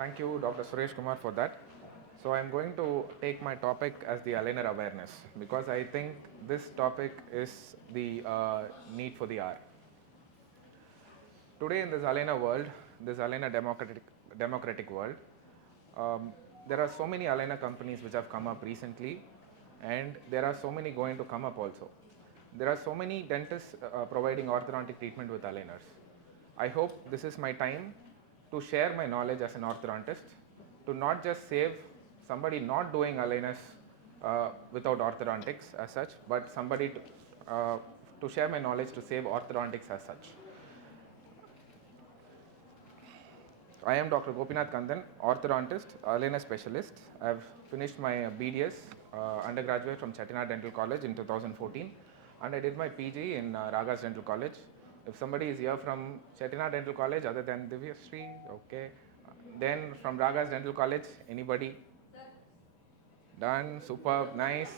Thank you, Dr. Suresh Kumar, for that. So I'm going to take my topic as the aligner awareness because I think this topic is the need for the hour. Today in this aligner world, this aligner democratic world, um, there are so many aligner companies which have come up recently, and there are so many going to come up also. There are so many dentists providing orthodontic treatment with aligners. I hope this is my time to share my knowledge as an orthodontist, to not just save somebody not doing aligners without orthodontics as such, but to share my knowledge to save orthodontics as such. I am Dr. Gopinath Kandan, orthodontist, aligner specialist. I have finished my BDS undergraduate from Chettinad Dental College in 2014, and I did my PG in Ragas Dental College. If somebody is here from Chettinad Dental College other than Divyashree, okay. Then from Ragas Dental College, anybody? Done, superb, nice.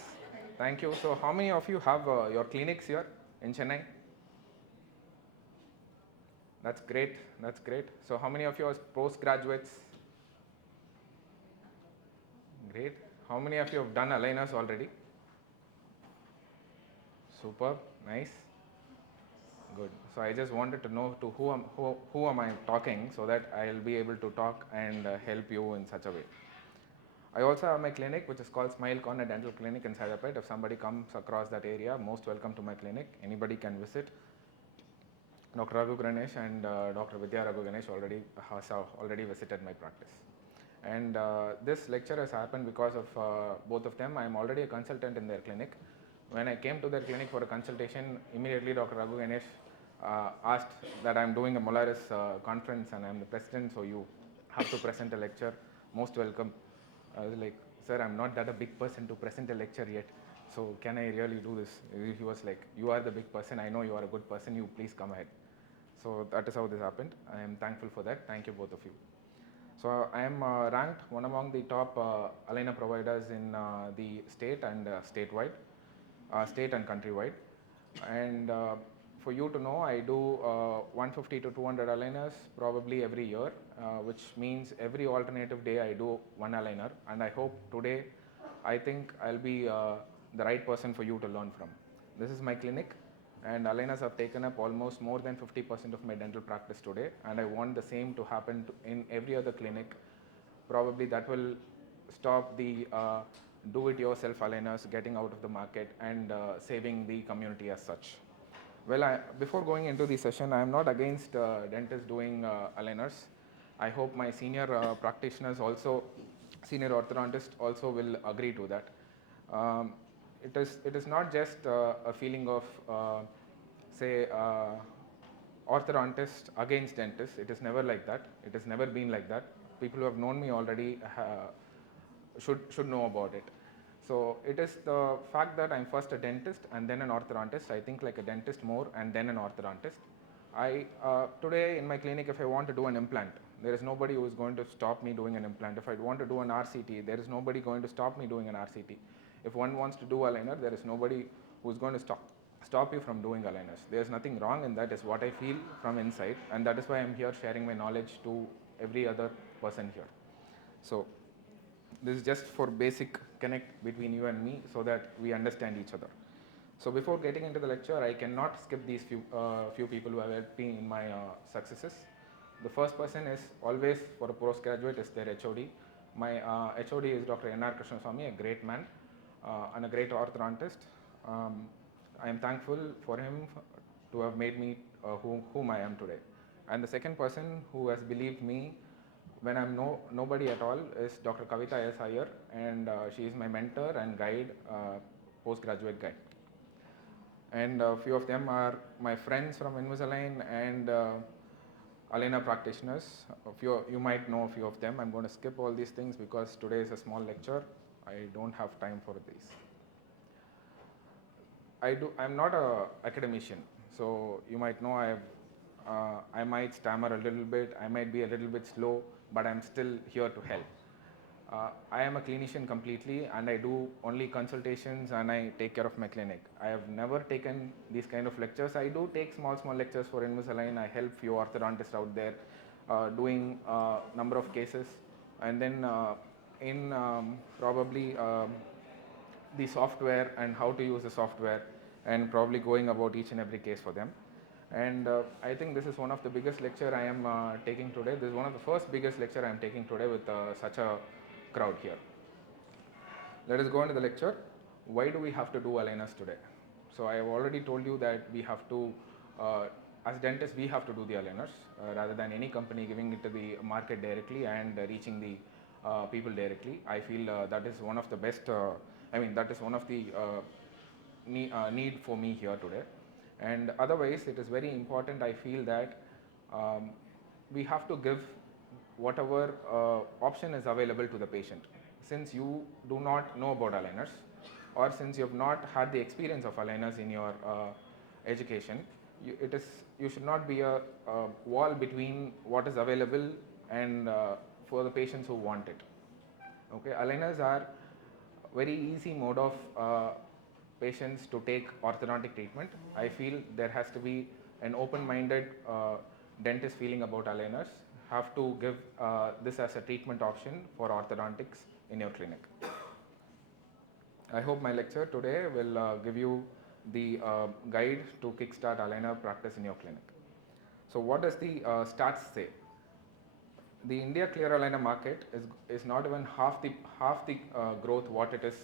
Thank you. So how many of you have your clinics here in Chennai? That's great. That's great. So how many of you are postgraduates? Great. How many of you have done aligners already? Superb. Nice. Good. So I just wanted to know to who am I talking so that I'll be able to talk and help you in such a way. I also have my clinic which is called Smile Corner Dental Clinic in Saidapet. If somebody comes across that area, most welcome to my clinic. Anybody can visit. Dr. Raghu Ganesh and Dr. Vidya Raghu Ganesh already visited my practice. And this lecture has happened because of both of them. I am already a consultant in their clinic. When I came to their clinic for a consultation, immediately Dr. Raghu Ganesh asked that I am doing a Molaris conference and I am the president, so you have to present a lecture. Most welcome. I was like, sir, I'm not that a big person to present a lecture yet. So can I really do this? He was like, you are the big person. I know you are a good person. You please come ahead. So that is how this happened. I am thankful for that. Thank you both of you. So I am ranked one among the top aligner providers in the state and state and countrywide. And for you to know, I do 150 to 200 aligners probably every year, which means every alternative day I do one aligner. And I hope today, I think I'll be the right person for you to learn from. This is my clinic, and aligners have taken up almost more than 50% of my dental practice today, and I want the same to happen in every other clinic. Probably that will stop the do-it-yourself aligners getting out of the market and saving the community as such. Well, before going into the session, I am not against dentists doing aligners. I hope my senior practitioners also, senior orthodontists also will agree to that. Um, it is not just a feeling of say orthodontist against dentist. It is never like that. It has never been like that. People who have known me already should know about it. So it is the fact that I'm first a dentist and then an orthodontist. I think like a dentist more and then an orthodontist. I today in my clinic, if I want to do an implant, there is nobody who is going to stop me doing an implant. If I want to do an RCT, there is nobody going to stop me doing an RCT. If one wants to do aligner, there is nobody who is going to stop you from doing aligners. There is nothing wrong in that, is what I feel from inside, and that is why I'm here sharing my knowledge to every other person here. So this is just for basic connect between you and me so that we understand each other. So before getting into the lecture, I cannot skip these few people who have helped me in my successes. The first person is always, for a postgraduate, is their HOD. My HOD is Dr. N.R. Krishnaswamy, a great man and a great orthodontist. I am thankful for him to have made me whom I am today. And the second person who has believed me when I'm nobody at all is Dr. Kavita S. Iyer, and she is my mentor and guide, postgraduate guide. And a few of them are my friends from Invisalign and Alena practitioners. You might know a few of them. I'm going to skip all these things because today is a small lecture. I don't have time for these. I'm not a academician, so you might know I might stammer a little bit, I might be a little bit slow, but I'm still here to help. I am a clinician completely, and I do only consultations and I take care of my clinic. I have never taken these kind of lectures. I do take small lectures for Invisalign. I help few orthodontists out there doing number of cases. and then in probably the software and how to use the software, and probably going about each and every case for them. And I think this is one of the biggest lecture I am taking today. This is one of the first biggest lecture I am taking today with such a crowd here. Let us go into the lecture. Why do we have to do aligners today? So I have already told you that we have to, as dentists, we have to do the aligners rather than any company giving it to the market directly and reaching the people directly. I feel that is one of the best, that is one of the need for me here today. And otherwise, it is very important, I feel, that um, we have to give whatever option is available to the patient. Since you do not know about aligners, or since you have not had the experience of aligners in your education, you should not be a wall between what is available and for the patients who want it. Okay, aligners are very easy mode of patients to take orthodontic treatment. I feel there has to be an open-minded dentist feeling about aligners. Have to give this as a treatment option for orthodontics in your clinic. I hope my lecture today will give you the guide to kickstart aligner practice in your clinic. So what does the stats say? The India clear aligner market is not even half the growth what it is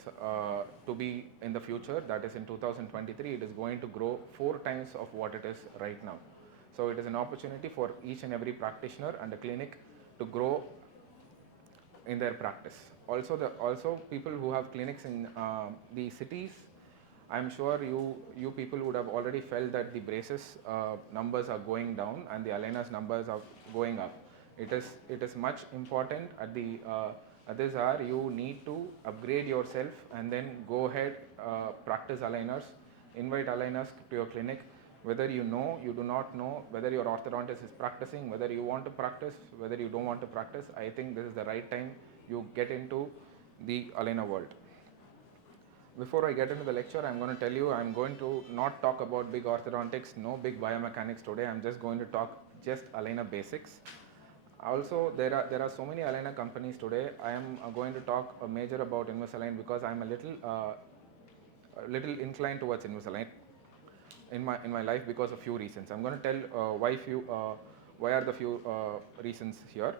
to be in the future. That is in 2023, it is going to grow 4 times of what it is right now. So it is an opportunity for each and every practitioner and a clinic to grow in their practice. Also people who have clinics in the cities, I'm sure you people would have already felt that the braces numbers are going down and the aligners numbers are going up. It is much important at the this hour. You need to upgrade yourself and then go ahead, practice aligners, invite aligners to your clinic. Whether you know, you do not know, whether your orthodontist is practicing, whether you want to practice, whether you don't want to practice, I think this is the right time you get into the aligner world. Before I get into the lecture, I'm going to tell you, I'm going to not talk about big orthodontics, no big biomechanics today. I'm just going to talk just aligner basics. Also, there are so many aligner companies today. I am going to talk major about Invisalign because I'm a little inclined towards Invisalign in my life because of few reasons. I'm going to tell why are the few reasons here.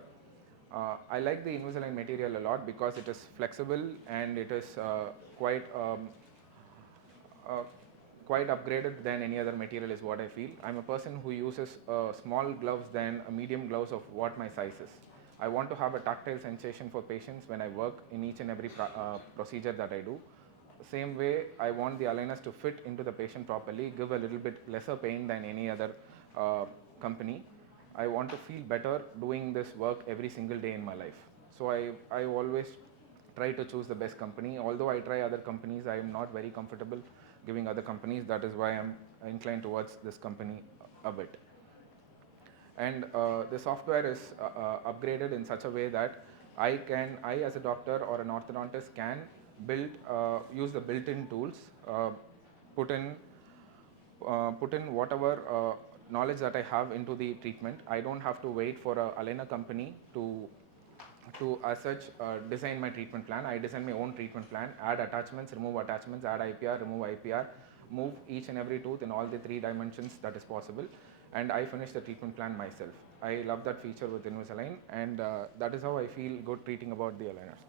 I like the Invisalign material a lot because it is flexible and it is quite quite upgraded than any other material is what I feel. I'm a person who uses small gloves than a medium gloves of what my size is. I want to have a tactile sensation for patients when I work in each and every procedure that I do. Same way, I want the aligners to fit into the patient properly, give a little bit lesser pain than any other company. I want to feel better doing this work every single day in my life. So I always try to choose the best company. Although I try other companies, I am not very comfortable giving other companies. That is why I'm inclined towards this company a bit. And the software is upgraded in such a way that I as a doctor or an orthodontist can use the built-in tools, put in whatever knowledge that I have into the treatment. I don't have to wait for a aligner company to as such design my treatment plan. I design my own treatment plan, add attachments, remove attachments, add IPR, remove IPR, move each and every tooth in all the 3 dimensions that is possible, and I finish the treatment plan myself. I love that feature with Invisalign, and that is how I feel good treating about the aligners.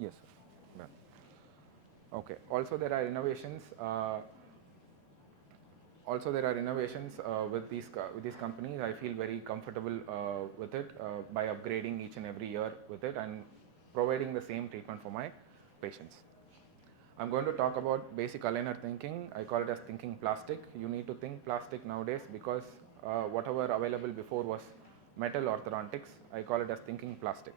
Yes, done. Okay. Also, there are innovations. With these companies. I feel very comfortable with it by upgrading each and every year with it and providing the same treatment for my patients. I'm going to talk about basic aligner thinking. I call it as thinking plastic. You need to think plastic nowadays because whatever available before was metal orthodontics. I call it as thinking plastic.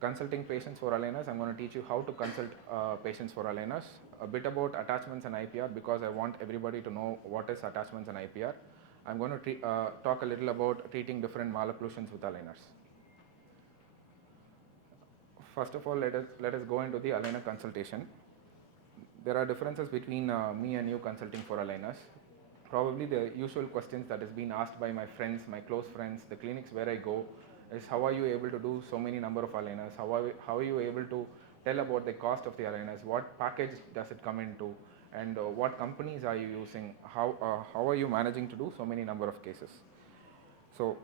Consulting patients for aligners, I'm going to teach you how to consult patients for aligners. A bit about attachments and IPR because I want everybody to know what is attachments and IPR. I'm going to talk a little about treating different malocclusions with aligners. First of all, let us go into the aligner consultation. There are differences between me and you consulting for aligners. Probably the usual questions that is being asked by my friends, my close friends, the clinics where I go is how are you able to do so many number of aligners? How are you able to tell about the cost of the aligners? What package does it come into? And what companies are you using? How are you managing to do so many number of cases? So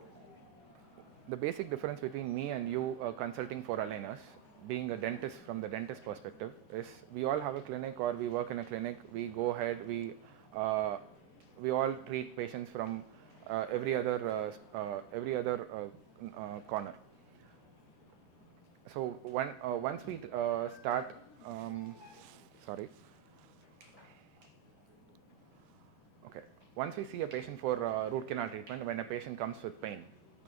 the basic difference between me and you consulting for aligners, being a dentist from the dentist perspective, is we all have a clinic or we work in a clinic. We go ahead, uh, we all treat patients from every other corner. So once we start, sorry, okay. Once we see a patient for root canal treatment, when a patient comes with pain,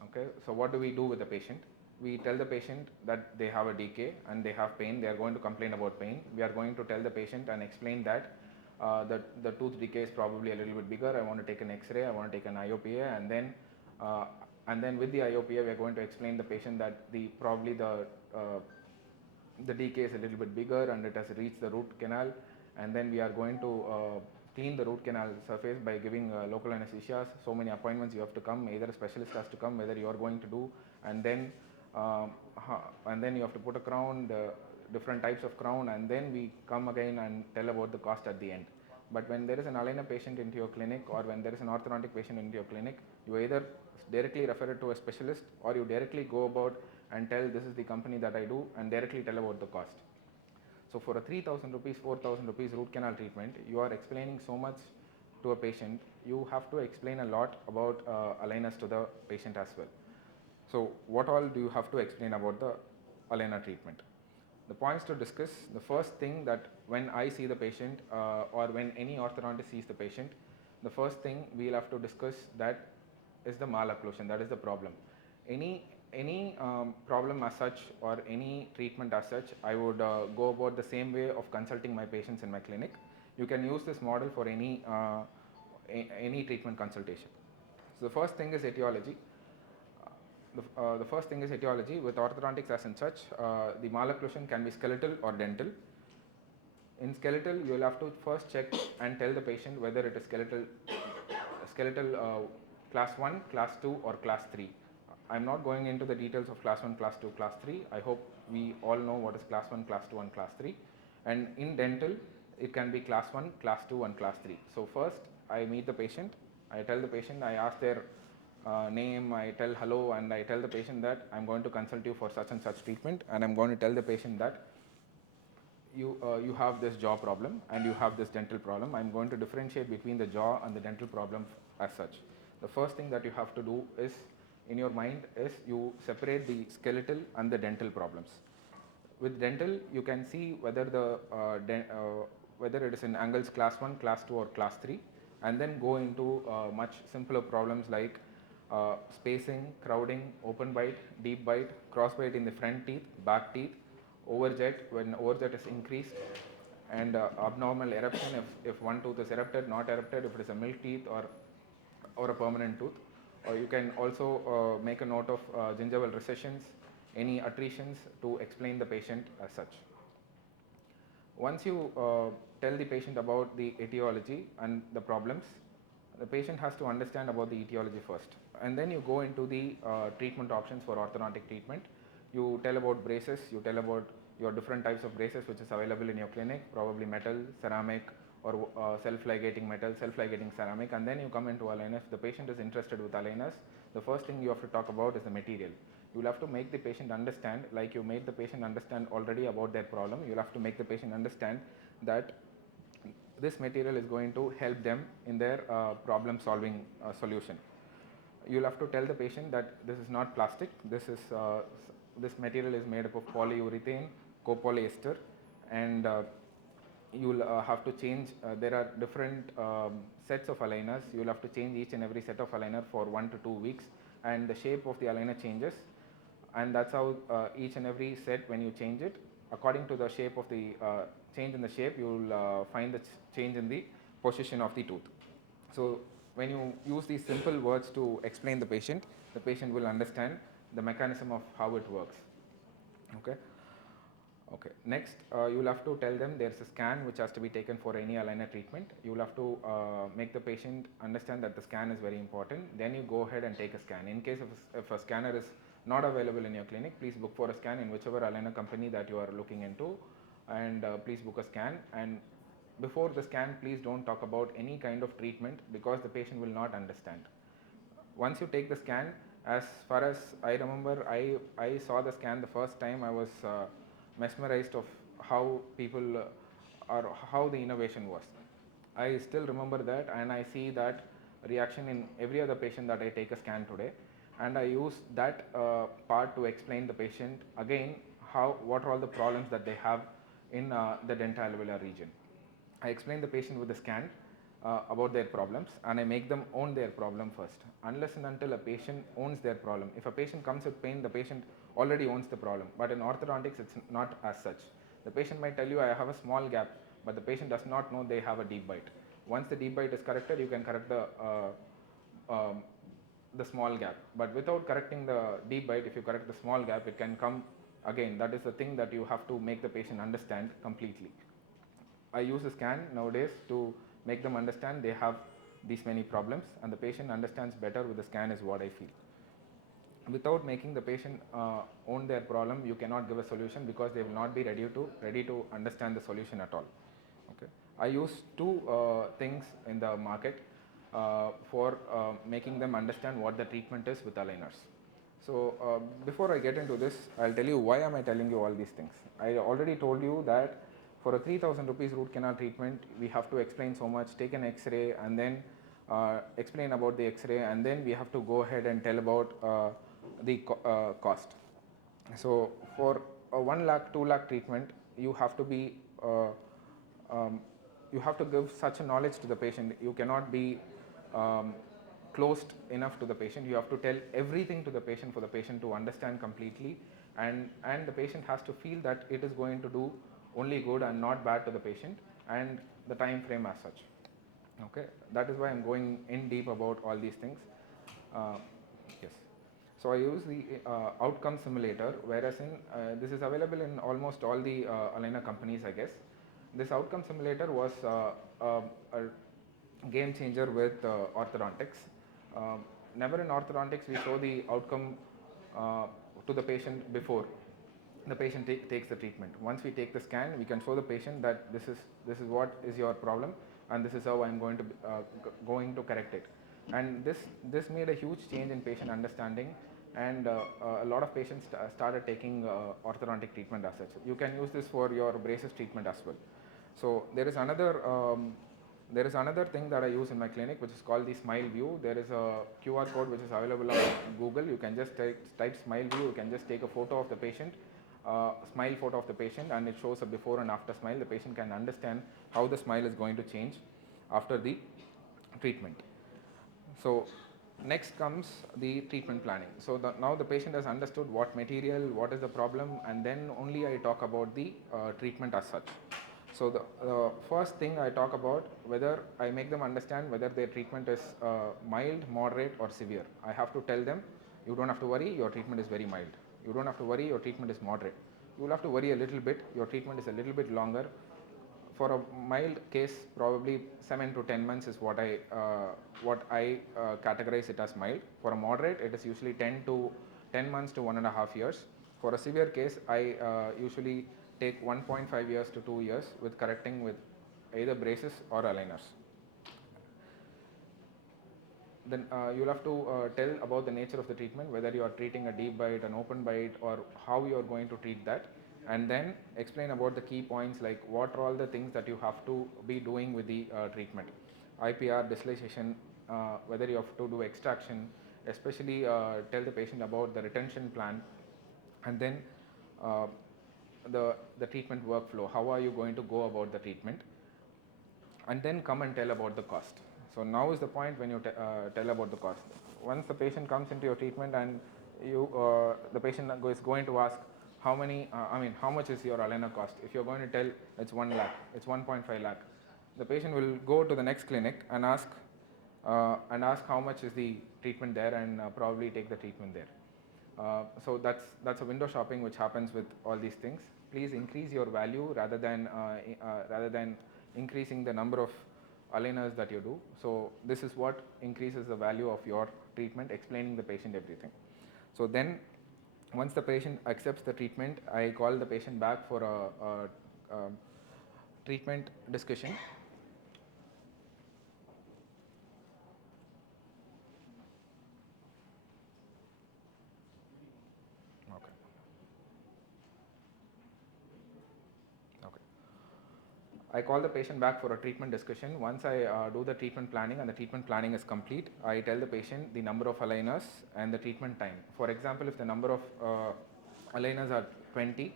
okay. So what do we do with the patient? We tell the patient that they have a decay and they have pain. They are going to complain about pain. We are going to tell the patient and explain that the tooth decay is probably a little bit bigger. I want to take an X-ray. I want to take an IOPA, and then with the IOPA, we are going to explain the patient that probably the decay is a little bit bigger and it has reached the root canal, and then we are going to clean the root canal surface by giving local anesthesia. So many appointments you have to come, either a specialist has to come, whether you are going to do, and then you have to put a crown, the different types of crown, and then we come again and tell about the cost at the end. But when there is an aligner patient into your clinic, or when there is an orthodontic patient into your clinic, you either directly refer it to a specialist, or you directly go about and tell this is the company that I do, and directly tell about the cost. So for a 3,000 rupees, 4,000 rupees root canal treatment, you are explaining so much to a patient. You have to explain a lot about aligners to the patient as well. So what all do you have to explain about the aligner treatment? The points to discuss, the first thing that when I see the patient or when any orthodontist sees the patient, the first thing we'll have to discuss that is the malocclusion, that is the problem. Any problem as such or any treatment as such, I would go about the same way of consulting my patients in my clinic. You can use this model for any treatment consultation. So the first thing is etiology. The first thing is etiology. With orthodontics as in such, the malocclusion can be skeletal or dental. In skeletal, you will have to first check and tell the patient whether it is skeletal class 1, class 2 or class 3. I am not going into the details of class 1, class 2, class 3. I hope we all know what is class 1, class 2 and class 3. And in dental, it can be class 1, class 2 and class 3. So first, I meet the patient, I tell the patient, I ask their name, I tell hello, and I tell the patient that I'm going to consult you for such and such treatment, and I'm going to tell the patient that you have this jaw problem and you have this dental problem. I'm going to differentiate between the jaw and the dental problem as such. The first thing that you have to do is, in your mind, is you separate the skeletal and the dental problems. With dental, you can see whether whether it is in angles class 1, class 2 or class 3, and then go into much simpler problems like spacing, crowding, open bite, deep bite, cross bite in the front teeth, back teeth, overjet when overjet is increased, and abnormal eruption if one tooth is erupted, not erupted, if it is a milk teeth or a permanent tooth. Or you can also make a note of gingival recessions, any attritions, to explain the patient as such. Once you tell the patient about the etiology and the problems, the patient has to understand about the etiology first, and then you go into the treatment options for orthodontic treatment. You tell about braces, you tell about your different types of braces which is available in your clinic, probably metal, ceramic, or self-ligating metal, self-ligating ceramic, and then you come into aligners. If the patient is interested with aligners, the first thing you have to talk about is the material. You will have to make the patient understand, like you made the patient understand already about their problem, you will have to make the patient understand that this material is going to help them in their problem solving solution. You will have to tell the patient that this is not plastic, this material is made up of polyurethane, copolyester, and you will have to change, there are different sets of aligners. You will have to change each and every set of aligner for 1 to 2 weeks, and the shape of the aligner changes, and that's how each and every set, when you change it, according to the shape of the change in the shape, you will find the change in the position of the tooth. So when you use these simple words to explain the patient will understand the mechanism of how it works. Okay. Okay. Next, you will have to tell them there's a scan which has to be taken for any aligner treatment. You will have to make the patient understand that the scan is very important. Then you go ahead and take a scan. In case of if a scanner is not available in your clinic, please book for a scan in whichever aligner company that you are looking into, and please book a scan. And before the scan, please don't talk about any kind of treatment because the patient will not understand. Once you take the scan, as far as I remember, I saw the scan the first time. I was mesmerized of how people or how the innovation was. I still remember that, and I see that reaction in every other patient that I take a scan today, and I use that part to explain the patient again how what are all the problems that they have in the dentalveolar region. I explain the patient with the scan about their problems, and I make them own their problem first. Unless and until a patient owns their problem, if a patient comes with pain, the patient already owns the problem. But in orthodontics, it's not as such. The patient might tell you, I have a small gap, but the patient does not know they have a deep bite. Once the deep bite is corrected, you can correct the small gap. But without correcting the deep bite, if you correct the small gap, it can come again. That is the thing that you have to make the patient understand completely. I use a scan nowadays to make them understand they have these many problems, and the patient understands better with the scan is what I feel. Without making the patient own their problem, you cannot give a solution because they will not be ready to understand the solution at all. Okay. I use two things in the market for making them understand what the treatment is with aligners. So before I get into this, I'll tell you why am I telling you all these things. I already told you that for a 3,000 rupees root canal treatment, we have to explain so much, take an X-ray, and then explain about the X-ray, and then we have to go ahead and tell about the cost. So for a 1 lakh, 2 lakh treatment, you have to be you have to give such a knowledge to the patient. You cannot be closed enough to the patient. You have to tell everything to the patient for the patient to understand completely, and the patient has to feel that it is going to do only good and not bad to the patient and the time frame as such. Okay, that is why I'm going in deep about all these things. Yes. So I use the outcome simulator, whereas in this is available in almost all the aligner companies, I guess. This outcome simulator was a game changer with orthodontics. Never in orthodontics we show the outcome to the patient before the patient takes the treatment. Once we take the scan, we can show the patient that this is what is your problem, and this is how I'm going to correct it. And this made a huge change in patient understanding, and a lot of patients started taking orthodontic treatment as such. You can use this for your braces treatment as well. So there is another thing that I use in my clinic, which is called the Smile View. There is a QR code which is available on Google. You can just type Smile View. You can just take a photo of the patient, smile photo of the patient, and it shows a before and after smile. The patient can understand how the smile is going to change after the treatment. So next comes the treatment planning. So now the patient has understood what material, what is the problem, and then only I talk about the treatment as such. So the first thing I talk about, whether I make them understand whether their treatment is mild, moderate, or severe. I have to tell them, you don't have to worry, your treatment is very mild. You don't have to worry, your treatment is moderate. You will have to worry a little bit, your treatment is a little bit longer. For a mild case, probably 7 to 10 months is what I categorize it as mild. For a moderate, it is usually 10 months to 1.5 years. For a severe case, I usually take 1.5 years to 2 years with correcting with either braces or aligners. Then you'll have to tell about the nature of the treatment, whether you are treating a deep bite, an open bite, or how you are going to treat that, and then explain about the key points, like what are all the things that you have to be doing with the treatment. IPR, digitalization, whether you have to do extraction, especially tell the patient about the retention plan, and then the treatment workflow, how are you going to go about the treatment, and then come and tell about the cost. So now is the point when you tell about the cost. Once the patient comes into your treatment and the patient is going to ask how much is your aligner cost. If you're going to tell it's 1 lakh, it's 1.5 lakh, the patient will go to the next clinic and ask how much is the treatment there, and probably take the treatment there. So that's a window shopping which happens with all these things. Please increase your value rather than increasing the number of aligners that you do. So this is what increases the value of your treatment, explaining the patient everything. So then once the patient accepts the treatment, I call the patient back for a treatment discussion. Okay. Okay. I call the patient back for a treatment discussion. Once I do the treatment planning and the treatment planning is complete, I tell the patient the number of aligners and the treatment time. For example, if the number of aligners are 20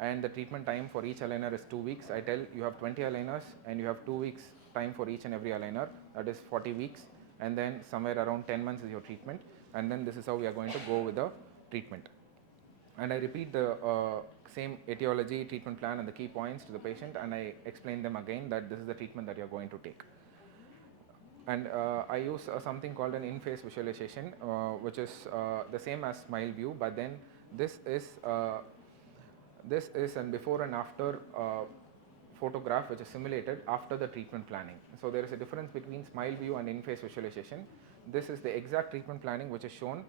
and the treatment time for each aligner is 2 weeks, I tell you have 20 aligners and you have 2 weeks time for each and every aligner, that is 40 weeks, and then somewhere around 10 months is your treatment, and then this is how we are going to go with the treatment. And I repeat the same etiology, treatment plan and the key points to the patient, and I explain them again that this is the treatment that you are going to take. And I use something called an in-phase visualization, which is the same as smile view, but then this is an before and after photograph which is simulated after the treatment planning. So there is a difference between smile view and in-phase visualization. This is the exact treatment planning which is shown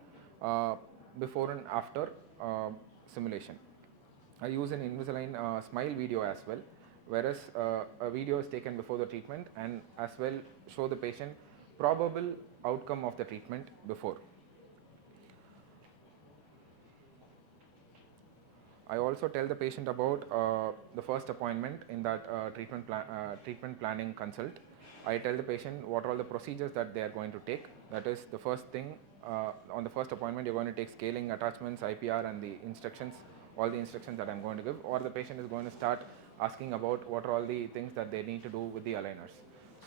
before and after simulation. I use an Invisalign smile video as well, whereas a video is taken before the treatment and as well show the patient probable outcome of the treatment before. I also tell the patient about the first appointment in that treatment planning consult. I tell the patient what are all the procedures that they are going to take. That is the first thing. On the first appointment, you're going to take scaling, attachments, IPR, and the instructions, all the instructions that I'm going to give. Or the patient is going to start asking about what are all the things that they need to do with the aligners.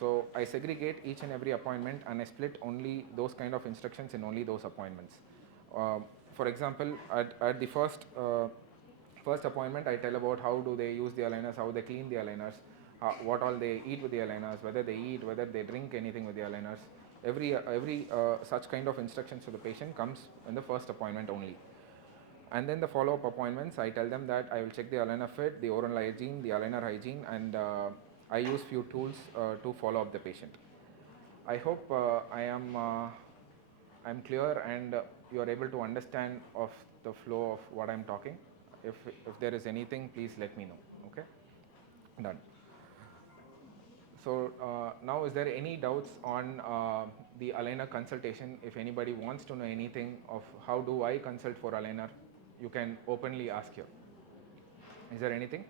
So I segregate each and every appointment and I split only those kind of instructions in only those appointments. For example, at the first appointment, I tell about how do they use the aligners, how they clean the aligners, what all they eat with the aligners, whether they eat, whether they drink anything with the aligners. Every such kind of instructions to the patient comes in the first appointment only. And then the follow-up appointments, I tell them that I will check the aligner fit, the oral hygiene, the aligner hygiene, and I use few tools to follow up the patient. I hope I'm clear and you are able to understand of the flow of what I'm talking. If there is anything, please let me know. Okay, done. So now, is there any doubts on the aligner consultation? If anybody wants to know anything of how do I consult for aligner, you can openly ask here. Is there anything?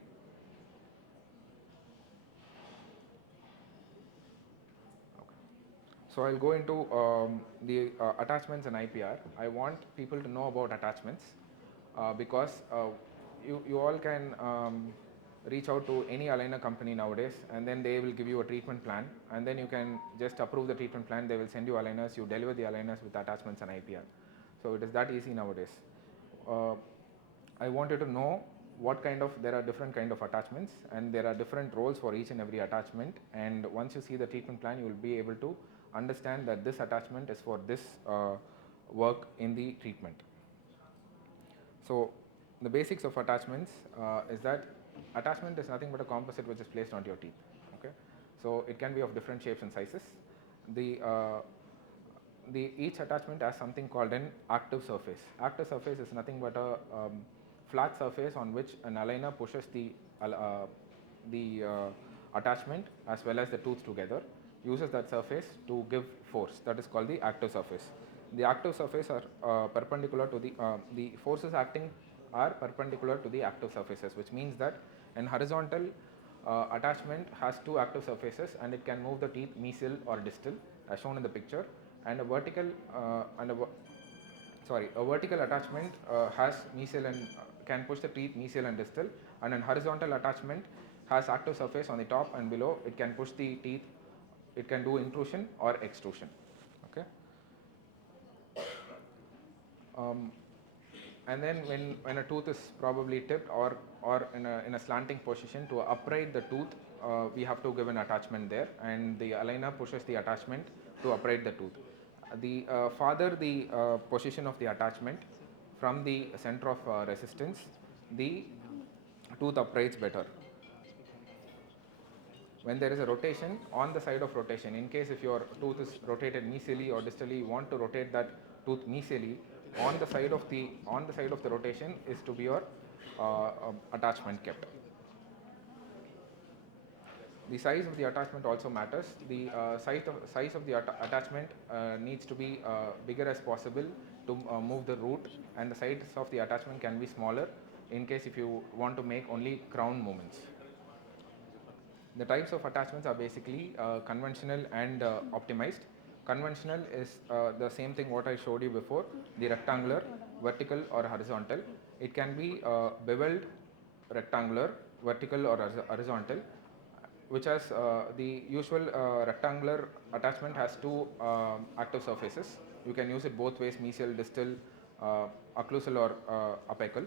So I'll go into the attachments and IPR. I want people to know about attachments because you all can reach out to any aligner company nowadays, and then they will give you a treatment plan, and then you can just approve the treatment plan. They will send you aligners. You deliver the aligners with attachments and IPR. So it is that easy nowadays. I wanted to know what kind of, there are different kind of attachments and there are different roles for each and every attachment, and once you see the treatment plan, you will be able to understand that this attachment is for this work in the treatment. So the basics of attachments is that attachment is nothing but a composite which is placed onto your teeth. Okay, so it can be of different shapes and sizes. Each attachment has something called an active surface. Active surface is nothing but a flat surface on which an aligner pushes the attachment as well as the tooth together, uses that surface to give force. That is called the active surface. The active surface are perpendicular to the forces acting are perpendicular to the active surfaces, which means that an horizontal attachment has two active surfaces and it can move the teeth mesial or distal as shown in the picture, and a vertical attachment has mesial and can push the teeth mesial and distal, and an horizontal attachment has active surface on the top and below. It can push the teeth, it can do intrusion or extrusion. Okay. And then when a tooth is probably tipped or in a slanting position, to upright the tooth, we have to give an attachment there, and the aligner pushes the attachment to upright the tooth. The farther the position of the attachment, from the center of resistance, the tooth uprights better. When there is a rotation, on the side of rotation, in case if your tooth is rotated mesially or distally, you want to rotate that tooth mesially, on the side of the rotation is to be your attachment kept. The size of the attachment also matters. The size of the attachment needs to be bigger as possible to move the root, and the size of the attachment can be smaller in case if you want to make only crown movements. The types of attachments are basically conventional and optimized. Conventional is the same thing what I showed you before, the rectangular, vertical or horizontal. It can be beveled, rectangular, vertical or horizontal, which has the usual rectangular attachment has two active surfaces. You can use it both ways, mesial, distal, occlusal or apical.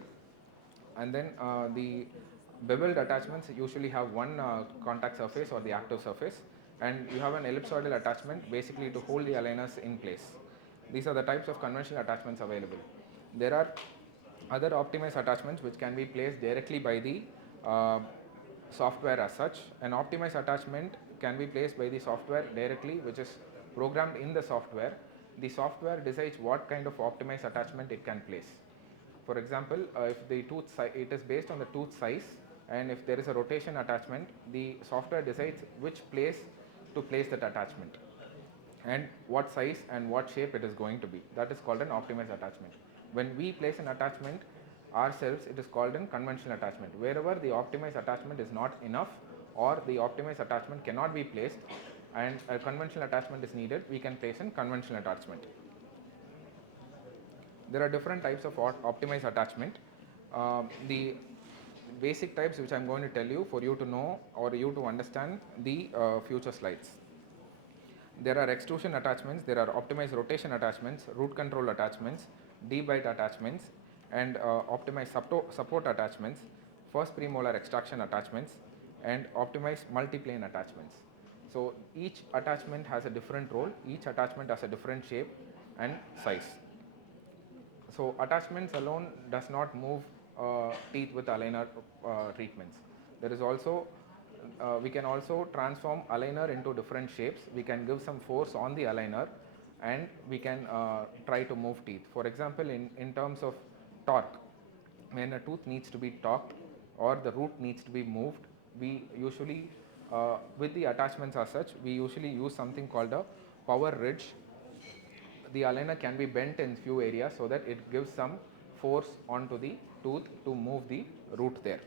And then the beveled attachments usually have one contact surface or the active surface, and you have an ellipsoidal attachment basically to hold the aligners in place. These are the types of conventional attachments available. There are other optimized attachments which can be placed directly by the software as such. An optimized attachment can be placed by the software directly, which is programmed in the software. The software decides what kind of optimized attachment it can place. For example, if the tooth it is based on the tooth size, and if there is a rotation attachment, the software decides which place to place that attachment and what size and what shape it is going to be. That is called an optimized attachment. When we place an attachment ourselves, it is called a conventional attachment. Wherever the optimized attachment is not enough or the optimized attachment cannot be placed and a conventional attachment is needed, we can place a conventional attachment. There are different types of optimized attachment. The basic types which I am going to tell you for you to know or you to understand the future slides. There are extrusion attachments, there are optimized rotation attachments, root control attachments, debite attachments, and optimized support attachments, first premolar extraction attachments, and optimized multiplane attachments. So each attachment has a different role, each attachment has a different shape and size. So attachments alone does not move teeth with aligner treatments. There is also we can also transform aligner into different shapes. We can give some force on the aligner and we can try to move teeth. For example, in terms of torque, when a tooth needs to be torqued or the root needs to be moved, we usually with the attachments as such, we usually use something called a power ridge. The aligner can be bent in few areas so that it gives some force onto the tooth to move the root there.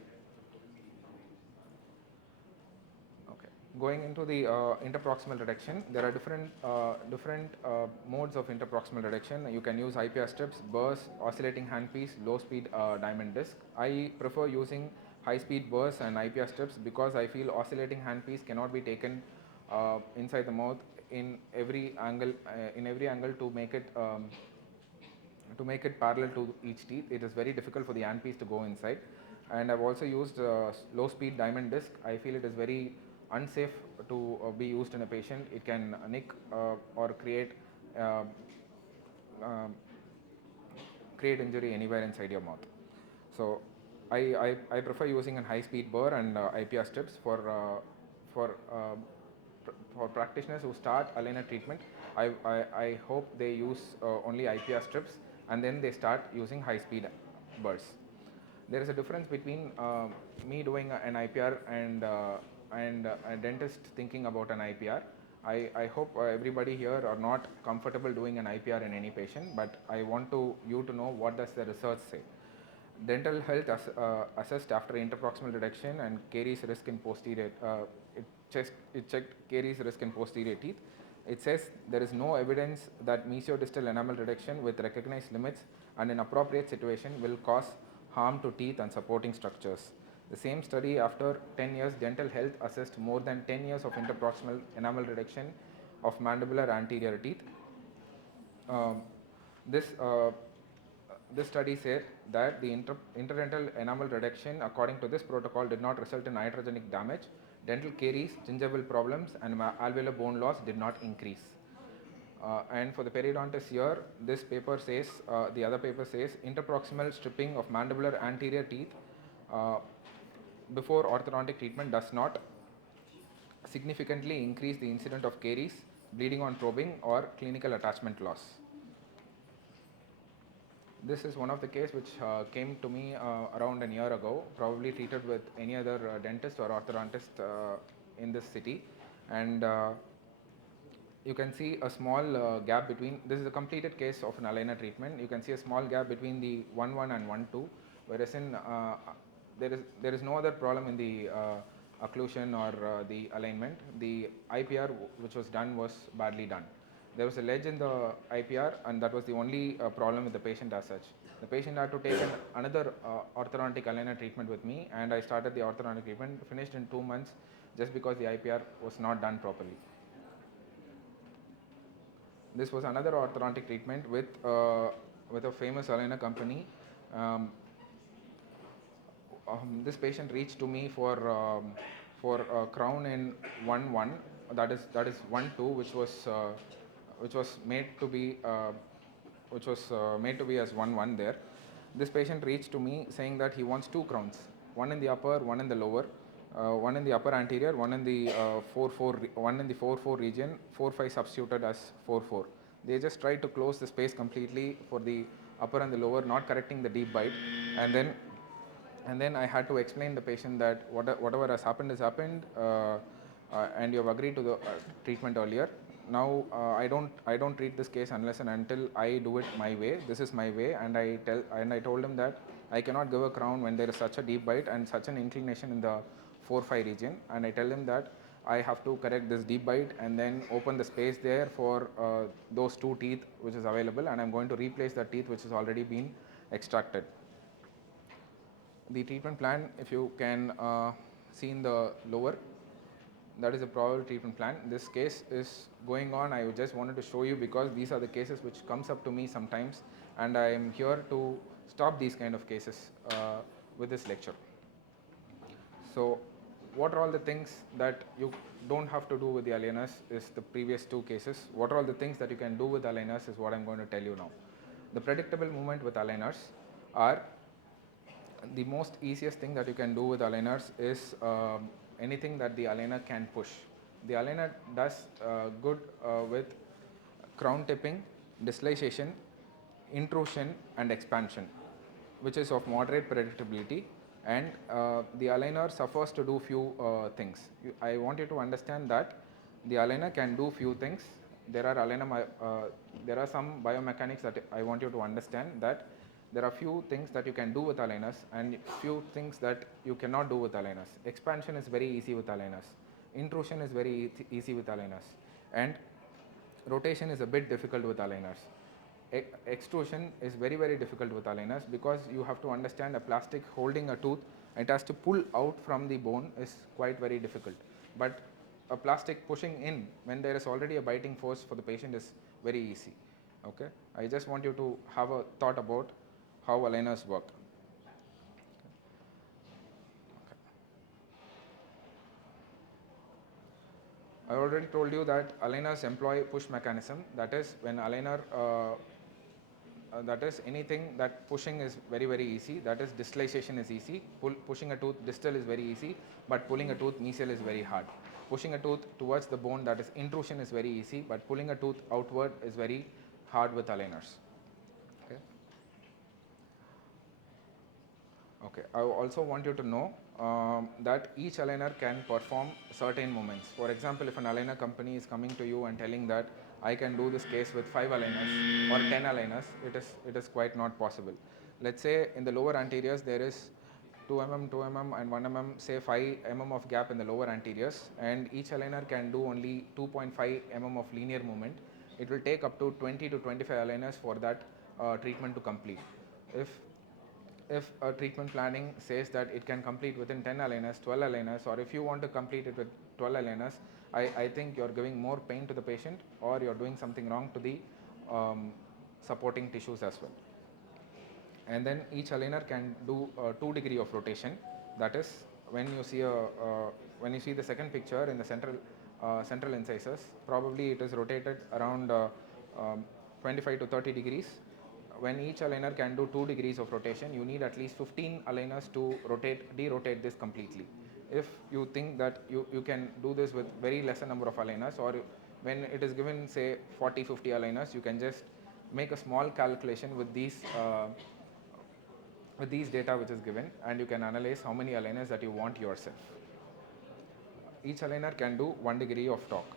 Okay. Going into the interproximal reduction, there are different modes of interproximal reduction. You can use IPR strips, burrs, oscillating handpiece, low speed diamond disc. I prefer using high speed burrs and IPR strips because I feel oscillating handpiece cannot be taken inside the mouth in every angle to make it parallel to each teeth. It is very difficult for the handpiece to go inside, and I've also used low speed diamond disc. I feel it is very unsafe to be used in a patient. It can nick or create injury anywhere inside your mouth. So I prefer using a high speed burr and IPR strips for practitioners who start aligner treatment. I hope they use only IPR strips and then they start using high speed burrs. There is a difference between me doing an IPR and a dentist thinking about an IPR. I hope everybody here are not comfortable doing an IPR in any patient, but I want you to know what does the research say. Dental health assessed after interproximal reduction and caries risk in posterior. It checked caries risk in posterior teeth. It says there is no evidence that mesiodistal enamel reduction with recognized limits and in appropriate situation will cause harm to teeth and supporting structures. The same study after 10 years dental health assessed more than 10 years of interproximal enamel reduction of mandibular anterior teeth. This study said that the interdental enamel reduction according to this protocol did not result in iatrogenic damage. Dental caries, gingival problems and alveolar bone loss did not increase. And for the periodontist here, this paper says, the other paper says, interproximal stripping of mandibular anterior teeth uh, before orthodontic treatment does not significantly increase the incidence of caries, bleeding on probing, or clinical attachment loss. This is one of the case which came to me around a year ago, probably treated with any other dentist or orthodontist in this city. And you can see a small gap between, this is a completed case of an aligner treatment. You can see a small gap between the 1-1 and 1-2, whereas in there is no other problem in the occlusion or the alignment. The IPR which was done was badly done. There was a ledge in the IPR, and that was the only problem with the patient as such. The patient had to take another orthodontic aligner treatment with me, and I started the orthodontic treatment, finished in 2 months, just because the IPR was not done properly. This was another orthodontic treatment with a famous aligner company. This patient reached to me for a crown in 1-1, that is 1-2, which was made to be as 1-1 there. This patient reached to me saying that he wants 2 crowns, one in the upper, one in the lower, one in the upper anterior, one in the 4-4 region, 4-5 substituted as 4-4. They just tried to close the space completely for the upper and the lower, not correcting the deep bite, and then I had to explain the patient that whatever has happened has happened, and you have agreed to the treatment earlier. Now I don't treat this case unless and until I do it my way. This is my way, and I told him that I cannot give a crown when there is such a deep bite and such an inclination in the 4-5 region, and I tell him that I have to correct this deep bite and then open the space there for those 2 teeth which is available, and I'm going to replace the teeth which has already been extracted. The treatment plan, if you can see in the lower, that is a probable treatment plan. This case is going on. I just wanted to show you because these are the cases which comes up to me sometimes, and I am here to stop these kind of cases with this lecture. So what are all the things that you don't have to do with the aligners is the previous 2 cases. What are all the things that you can do with aligners is what I'm going to tell you now. The predictable movement with aligners are, the most easiest thing that you can do with aligners is anything that the aligner can push. The aligner does good with crown tipping, dislocation, intrusion, and expansion, which is of moderate predictability, and the aligner suffers to do few things. I want you to understand that the aligner can do few things. There are some biomechanics that I want you to understand, that there are few things that you can do with aligners and few things that you cannot do with aligners. Expansion is very easy with aligners. Intrusion is very easy with aligners. And rotation is a bit difficult with aligners. Extrusion is very, very difficult with aligners because you have to understand a plastic holding a tooth, it has to pull out from the bone is quite very difficult. But a plastic pushing in when there is already a biting force for the patient is very easy. Okay, I just want you to have a thought about how aligners work. I already told you that aligners employ push mechanism. That is, when aligner, that is anything that pushing is very, very easy. That is, distalization is easy. Pushing a tooth distal is very easy, but pulling a tooth mesial is very hard. Pushing a tooth towards the bone, that is intrusion, is very easy, but pulling a tooth outward is very hard with aligners. Okay, I also want you to know that each aligner can perform certain movements. For example, if an aligner company is coming to you and telling that I can do this case with 5 aligners or 10 aligners, it is quite not possible. Let's say in the lower anteriors there is 2 mm, 2 mm and 1 mm, say 5 mm of gap in the lower anteriors, and each aligner can do only 2.5 mm of linear movement. It will take up to 20 to 25 aligners for that treatment to complete. If a treatment planning says that it can complete within 10 aligners, 12 aligners, or if you want to complete it with 12 aligners, I think you're giving more pain to the patient, or you're doing something wrong to the supporting tissues as well. And then each aligner can do 2 degree of rotation. That is, when you see the second picture in the central incisors, probably it is rotated around um, 25 to 30 degrees. When each aligner can do 2 degrees of rotation, you need at least 15 aligners to derotate this completely. If you think that you can do this with very lesser number of aligners, or when it is given say 40, 50 aligners, you can just make a small calculation with these data which is given, and you can analyze how many aligners that you want yourself. Each aligner can do 1 degree of torque.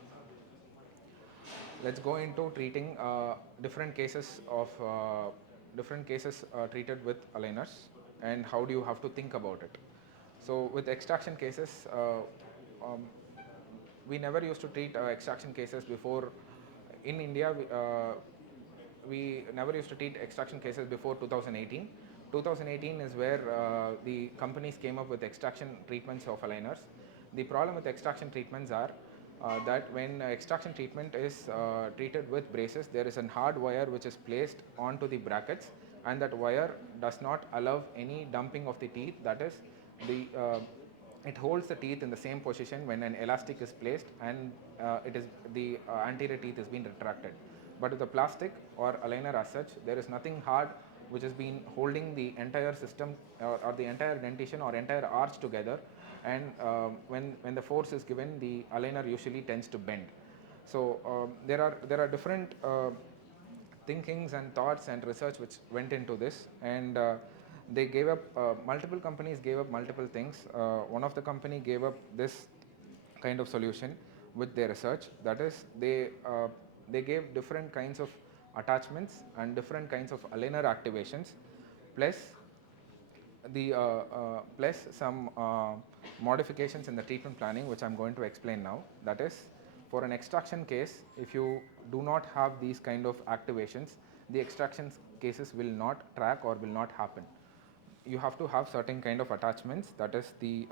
Let's go into treating different cases treated with aligners, and how do you have to think about it. So with extraction cases, um, we never used to treat extraction cases before. In India, we never used to treat extraction cases before 2018. 2018 is where the companies came up with extraction treatments of aligners. The problem with extraction treatments are that when extraction treatment is treated with braces, there is a hard wire which is placed onto the brackets, and that wire does not allow any dumping of the teeth. That is, it holds the teeth in the same position when an elastic is placed, and the anterior teeth is being retracted. But with the plastic or aligner as such, there is nothing hard which has been holding the entire system or the entire dentition or entire arch together, and when the force is given, the aligner usually tends to bend. So there are different thinkings and thoughts and research which went into this, and they gave up. Multiple companies gave up multiple things. One of the company gave up this kind of solution with their research. That is, they gave different kinds of attachments and different kinds of aligner activations, plus plus some modifications in the treatment planning, which I'm going to explain now. That is, for an extraction case, if you do not have these kind of activations, the extraction cases will not track or will not happen. You have to have certain kind of attachments, that is the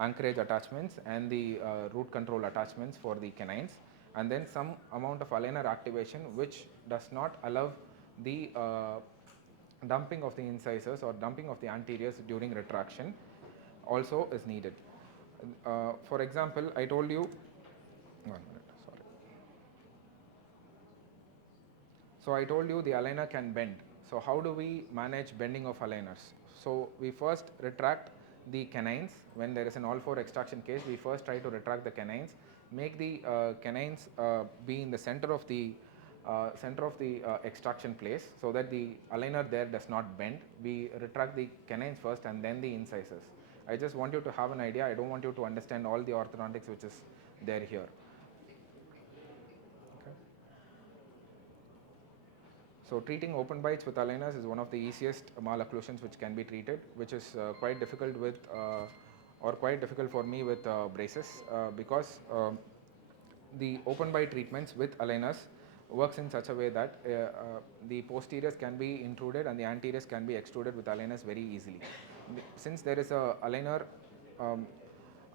anchorage attachments and the root control attachments for the canines, and then some amount of aligner activation which does not allow the dumping of the incisors or dumping of the anteriors during retraction also is needed. For example, I told you, 1 minute, sorry. So I told you the aligner can bend. So how do we manage bending of aligners? So we first retract the canines. When there is an all 4 extraction case, we first try to retract the canines, make the canines be in the center of the extraction place, so that the aligner there does not bend. We retract the canines first and then the incisors. I just want you to have an idea. I don't want you to understand all the orthodontics which is there here. Okay. So treating open bites with aligners is one of the easiest malocclusions which can be treated, which is quite difficult with or quite difficult for me with braces, because the open bite treatments with aligners works in such a way that the posteriors can be intruded and the anteriors can be extruded with aligners very easily. Since there is a um,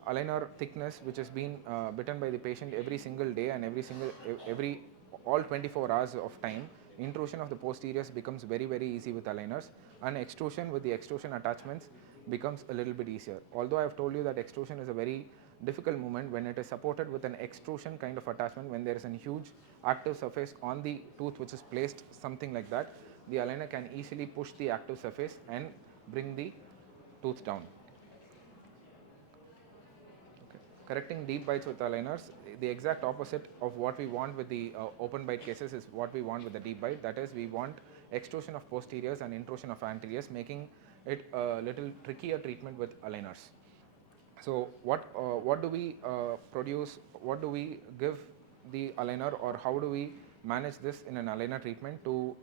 aligner thickness which has been bitten by the patient every single day and every all 24 hours of time, intrusion of the posteriors becomes very easy with aligners, and extrusion with the extrusion attachments becomes a little bit easier. Although I have told you that extrusion is a very difficult movement, when it is supported with an extrusion kind of attachment, when there is a huge active surface on the tooth which is placed something like that, the aligner can easily push the active surface and bring the tooth down. Okay. Correcting deep bites with aligners, the exact opposite of what we want with the open bite cases is what we want with the deep bite. That is, we want extrusion of posteriors and intrusion of anteriors, making it a little trickier treatment with aligners. So what do we produce? What do we give the aligner, or how do we manage this in an aligner treatment to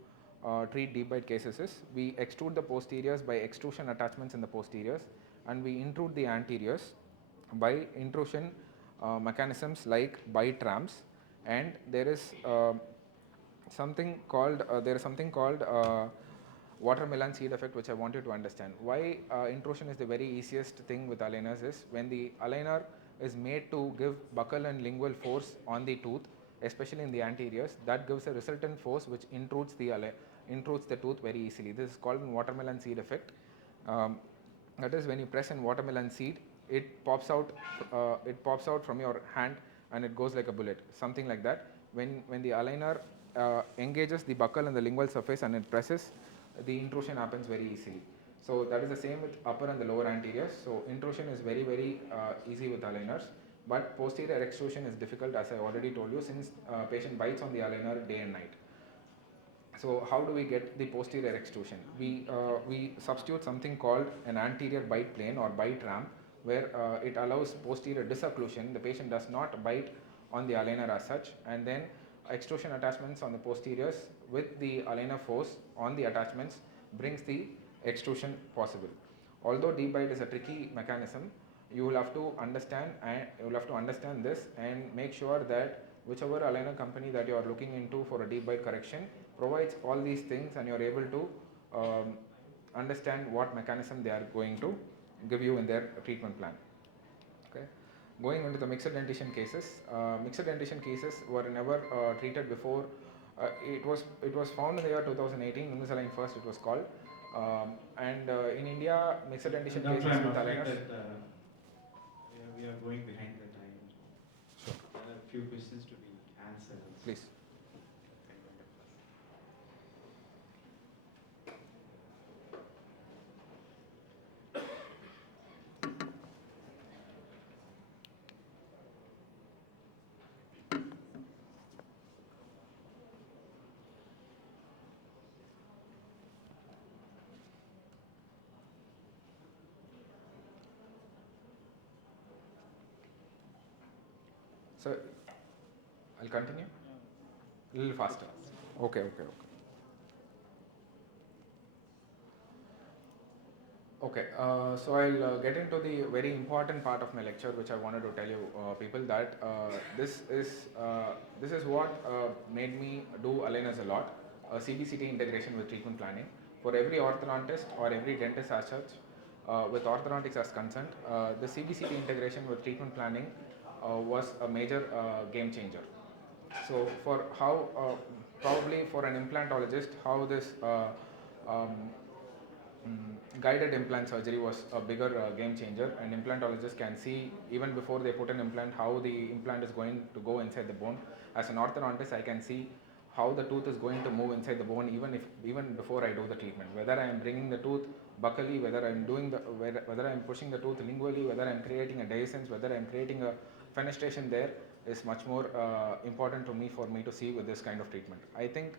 treat deep bite cases? Is we extrude the posteriors by extrusion attachments in the posteriors, and we intrude the anteriors by intrusion mechanisms like bite ramps, and there is something called watermelon seed effect, which I want you to understand. Why intrusion is the very easiest thing with aligners is when the aligner is made to give buccal and lingual force on the tooth, especially in the anteriors, that gives a resultant force which intrudes the tooth very easily. This is called watermelon seed effect. That is, when you press in watermelon seed, it pops out from your hand and it goes like a bullet, something like that. When the aligner engages the buccal and the lingual surface and it presses, the intrusion happens very easily. So that is the same with upper and the lower anteriors. So intrusion is very, very easy with aligners, but posterior extrusion is difficult, as I already told you, since patient bites on the aligner day and night. So how do we get the posterior extrusion? We substitute something called an anterior bite plane or bite ramp, where it allows posterior disocclusion. The patient does not bite on the aligner as such, and then extrusion attachments on the posteriors with the aligner force on the attachments brings the extrusion possible. Although deep bite is a tricky mechanism, you will have to understand this and make sure that whichever aligner company that you are looking into for a deep bite correction provides all these things, and you are able to understand what mechanism they are going to give you in their treatment plan. Okay. Going into the mixed dentition cases, were never treated before. It was found in the year 2018. Invisalign first, it was called, and in India, mixed dentition Doctor, cases I'm with afraid aligners. that we are going behind the time. Sure. There are a few questions to be answered. Please. So, I'll continue. A little faster. Okay. Okay, so I'll get into the very important part of my lecture, which I wanted to tell you people that this is what made me do aligners a lot, CBCT integration with treatment planning. For every orthodontist or every dentist as such, with orthodontics as concerned, the CBCT integration with treatment planning was a major game changer. So for how, probably for an implantologist, how this um, guided implant surgery was a bigger game changer, and implantologists can see even before they put an implant how the implant is going to go inside the bone. As an orthodontist, I can see how the tooth is going to move inside the bone even before I do the treatment. Whether I am bringing the tooth buccally, whether I am pushing the tooth lingually, whether I am creating a dehiscence, whether I am creating a fenestration there is much more important to me for me to see with this kind of treatment. I think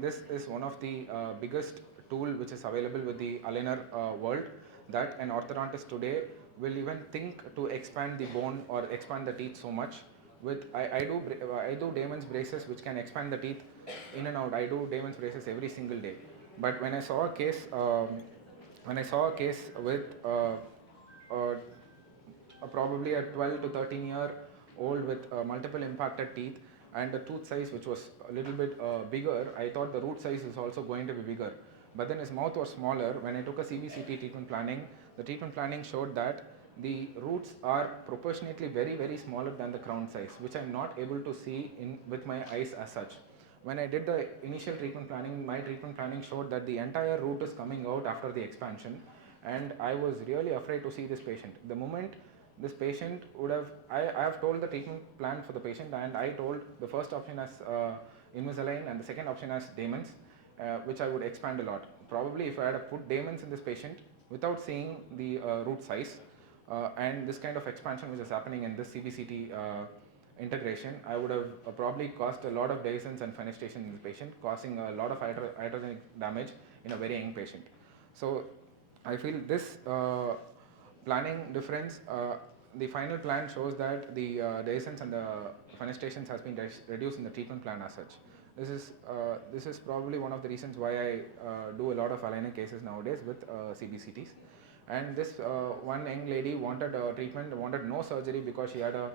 this is one of the biggest tool which is available with the aligner world, that an orthodontist today will even think to expand the bone or expand the teeth so much. With I do Damon's braces which can expand the teeth in and out. I do Damon's braces every single day. But when I saw a case with uh, probably a 12 to 13-year old with multiple impacted teeth and the tooth size which was a little bit bigger, I thought the root size is also going to be bigger. But then his mouth was smaller. When I took a CBCT treatment planning, the treatment planning showed that the roots are proportionately very, very smaller than the crown size, which I'm not able to see with my eyes as such. When I did the initial treatment planning, my treatment planning showed that the entire root is coming out after the expansion, and I was really afraid to see this patient. The moment this patient would have, I have told the treatment plan for the patient, and I told the first option as Invisalign and the second option as Damon's, which I would expand a lot. Probably if I had put Damon's in this patient without seeing the root size and this kind of expansion which is happening in this CBCT integration, I would have probably caused a lot of dehiscence and fenestration in the patient, causing a lot of iatrogenic damage in a very young patient. So I feel this planning difference, the final plan shows that the dehiscence and the fenestrations has been reduced in the treatment plan as such. This is probably one of the reasons why I do a lot of aligner cases nowadays with CBCTs. And this one young lady wanted treatment, wanted no surgery because she had a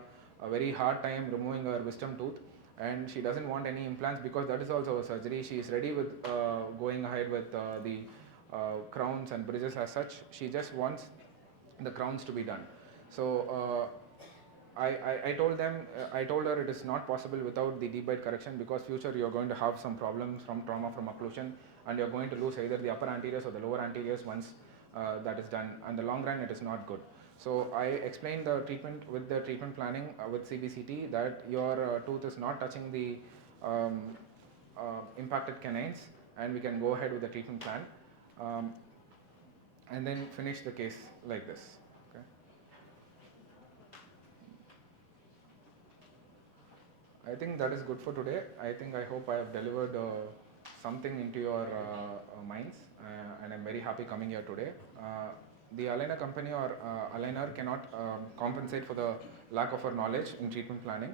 very hard time removing her wisdom tooth, and she doesn't want any implants because that is also a surgery. She is ready with going ahead with the crowns and bridges as such. She just wants the crowns to be done. So I told her it is not possible without the deep bite correction, because future you are going to have some problems from trauma from occlusion, and you are going to lose either the upper anteriors or the lower anteriors once that is done. In the long run, it is not good. So I explained the treatment with the treatment planning with CBCT that your tooth is not touching the impacted canines, and we can go ahead with the treatment plan, um, and then finish the case like this. Okay. I think that is good for today. I hope I have delivered something into your minds, and I'm very happy coming here today. The aligner company or aligner cannot compensate for the lack of our knowledge in treatment planning.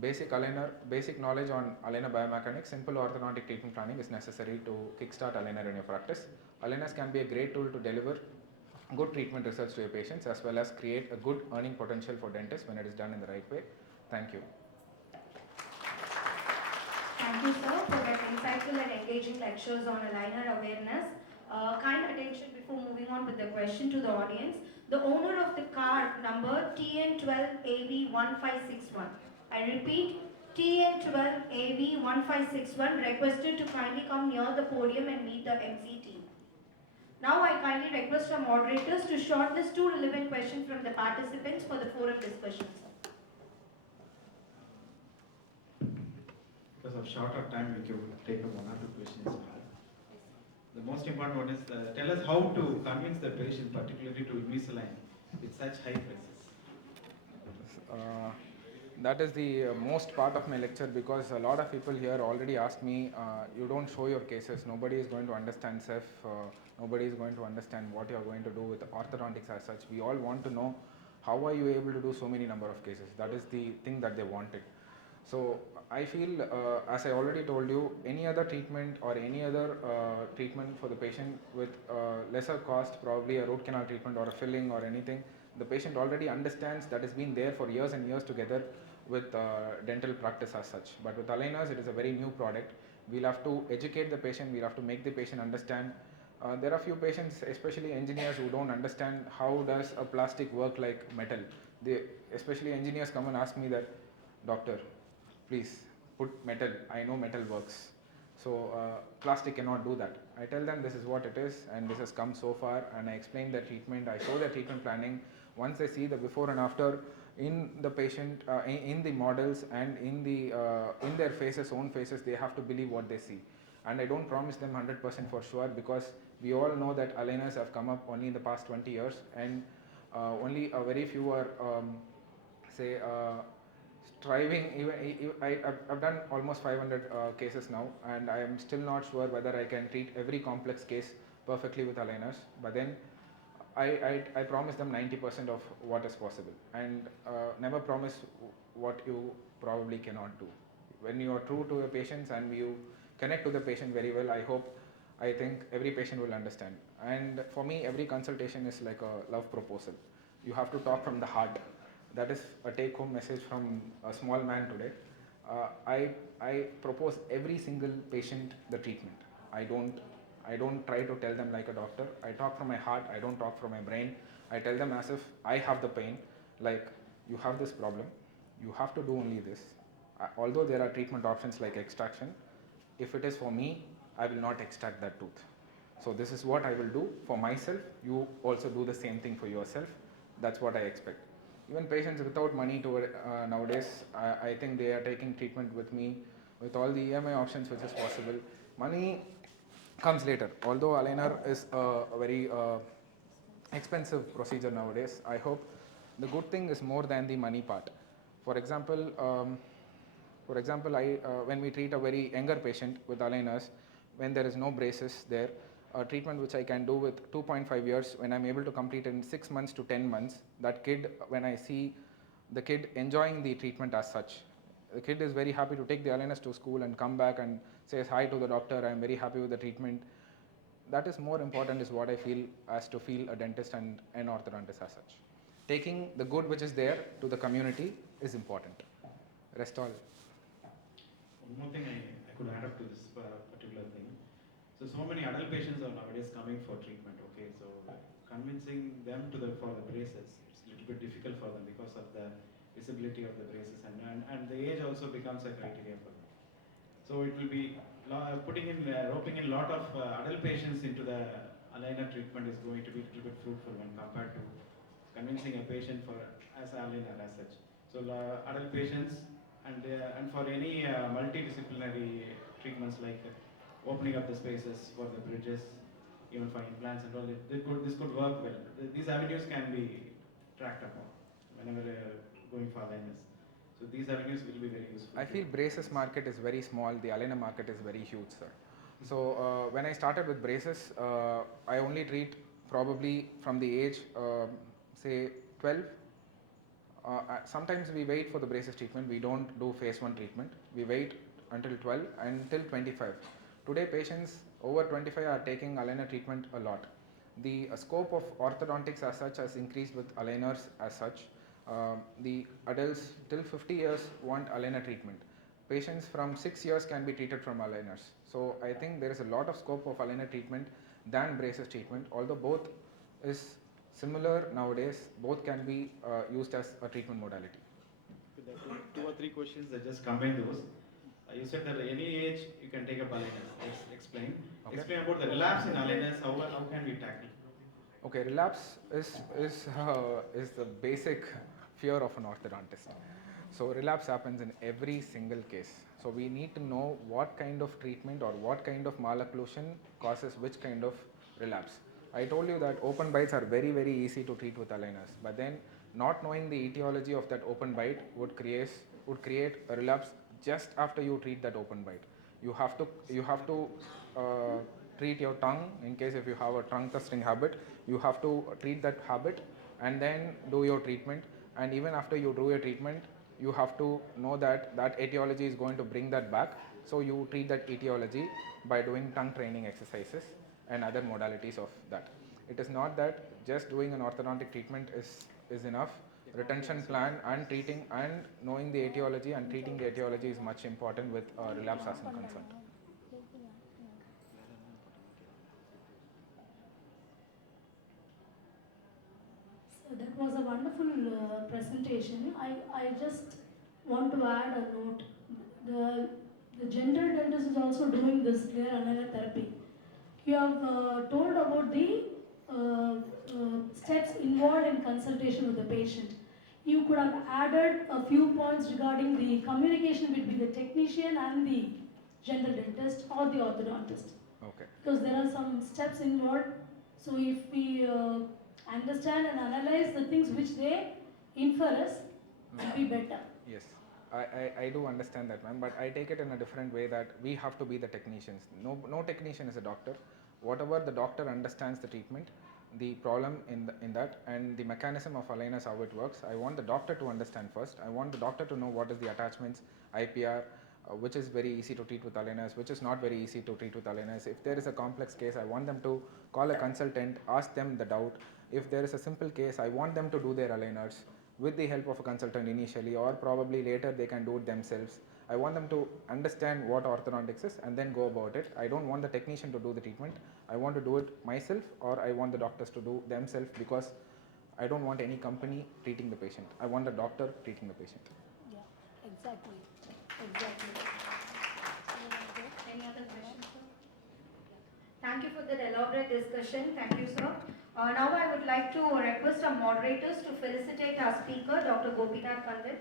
Basic knowledge on aligner biomechanics, simple orthodontic treatment planning is necessary to kickstart aligner in your practice. Aligners can be a great tool to deliver good treatment results to your patients, as well as create a good earning potential for dentists when it is done in the right way. Thank you. Thank you, sir, for that insightful and engaging lectures on aligner awareness. Kind attention before moving on with the question to the audience. The owner of the car number TN12AB1561. I repeat, TN12AB1561 requested to kindly come near the podium and meet the MC team. Now I kindly request our moderators to shortlist 2 relevant questions from the participants for the forum discussions. Because of shorter time, we could take up 1 or 2 questions now. The most important one is tell us how to convince the patient, particularly to Invisalign with such high prices. That is the most part of my lecture, because a lot of people here already asked me, you don't show your cases, nobody is going to understand CEF, nobody is going to understand what you are going to do with orthodontics as such. We all want to know how are you able to do so many number of cases. That is the thing that they wanted. So I feel, as I already told you, any other treatment or any other treatment for the patient with lesser cost, probably a root canal treatment or a filling or anything, the patient already understands, that has been there for years and years together with dental practice as such. But with aligners, it is a very new product. We'll have to educate the patient, we'll have to make the patient understand. There are few patients, especially engineers, who don't understand how does a plastic work like metal. Especially engineers come and ask me that, doctor, please put metal, I know metal works. So plastic cannot do that. I tell them this is what it is and this has come so far, and I explain the treatment, I show the treatment planning. Once they see the before and after in the patient, in the models and in their faces, own faces, they have to believe what they see. And I don't promise them 100% for sure, because we all know that aligners have come up only in the past 20 years, and only a very few are striving. I've done almost 500 cases now, and I am still not sure whether I can treat every complex case perfectly with aligners. But then I promise them 90% of what is possible, and never promise what you probably cannot do. When you are true to your patients and you connect to the patient very well, I think every patient will understand. And for me, every consultation is like a love proposal. You have to talk from the heart. That is a take-home message from a small man today. I propose every single patient the treatment. I don't try to tell them like a doctor. I talk from my heart. I don't talk from my brain. I tell them as if I have the pain. Like, you have this problem. You have to do only this. Although there are treatment options like extraction, if it is for me, I will not extract that tooth. So this is what I will do for myself. You also do the same thing for yourself. That's what I expect. Even patients without money nowadays, I think they are taking treatment with me with all the EMI options which is possible. Money comes later. Although aligner is a very expensive procedure nowadays, I hope the good thing is more than the money part. For example, when we treat a very younger patient with aligners, when there is no braces there, a treatment which I can do with 2.5 years, when I'm able to complete in 6 months to 10 months, that kid, when I see the kid enjoying the treatment as such, the kid is very happy to take the aligners to school and come back and says hi to the doctor, I'm very happy with the treatment. That is more important, is what I feel, as to feel a dentist and an orthodontist as such. Taking the good which is there to the community is important. Rest all. One more thing I could add up to this particular thing. So many adult patients are nowadays coming for treatment, okay? So convincing them for the braces, it's a little bit difficult for them because of the visibility of the braces, and the age also becomes a criteria for them. So it will be roping in a lot of adult patients into the aligner treatment is going to be a little bit fruitful when compared to convincing a patient as aligner as such. So adult patients and for any multidisciplinary treatments like opening up the spaces for the bridges, even for implants and all. This could work well. These avenues can be tracked upon whenever going for aligners. So these avenues will be very useful. I feel braces market is very small, the aligner market is very huge, sir. So when I started with braces, I only treat probably from the age, say 12. Sometimes we wait for the braces treatment, we don't do phase 1 treatment, we wait until 12 until 25. Today patients over 25 are taking aligner treatment a lot. The scope of orthodontics as such has increased with aligners as such. The adults till 50 years want aligner treatment. Patients from 6 years can be treated from aligners. So I think there is a lot of scope of aligner treatment than braces treatment, although both is similar nowadays, both can be used as a treatment modality. There are two or three questions that just combine those. You said that at any age you can take up aligners. Let's explain. Okay. Explain about the relapse in aligners. How can we tackle? Okay, relapse is the basic fear of an orthodontist. So relapse happens in every single case. So we need to know what kind of treatment or what kind of malocclusion causes which kind of relapse. I told you that open bites are very easy to treat with aligners, but then not knowing the etiology of that open bite would create a relapse just after you treat that open bite. You have to treat your tongue in case if you have a tongue thrusting habit. You have to treat that habit and then do your treatment. And even after you do your treatment, you have to know that that etiology is going to bring that back. So you treat that etiology by doing tongue training exercises and other modalities of that. It is not that just doing an orthodontic treatment is enough. Retention plan and treating and knowing the etiology and treating the etiology is much important with relapse as concerned. So that was a wonderful presentation. I just want to add a note. The general dentist is also doing this clear aligner therapy. You have told about the steps involved in consultation with the patient. You could have added a few points regarding the communication between the technician and the general dentist or the orthodontist. Okay. Because there are some steps involved. So if we understand and analyze the things which they infer us, it will be better. Yes, I do understand that, ma'am, but I take it in a different way that we have to be the technicians. No technician is a doctor. Whatever the doctor understands the treatment, the problem in that, and the mechanism of aligners, how it works, I want the doctor to understand first. I want the doctor to know what is the attachments, IPR, which is very easy to treat with aligners, which is not very easy to treat with aligners. If there is a complex case, I want them to call a consultant, ask them the doubt. If there is a simple case, I want them to do their aligners with the help of a consultant initially, or probably later they can do it themselves. I want them to understand what orthodontics is and then go about it. I don't want the technician to do the treatment. I want to do it myself, or I want the doctors to do themselves, because I don't want any company treating the patient. I want the doctor treating the patient. Yeah, exactly. Any other questions, sir? Thank you for that elaborate discussion. Thank you, sir. Now I would like to request our moderators to felicitate our speaker, Dr. Gopinath Pandit.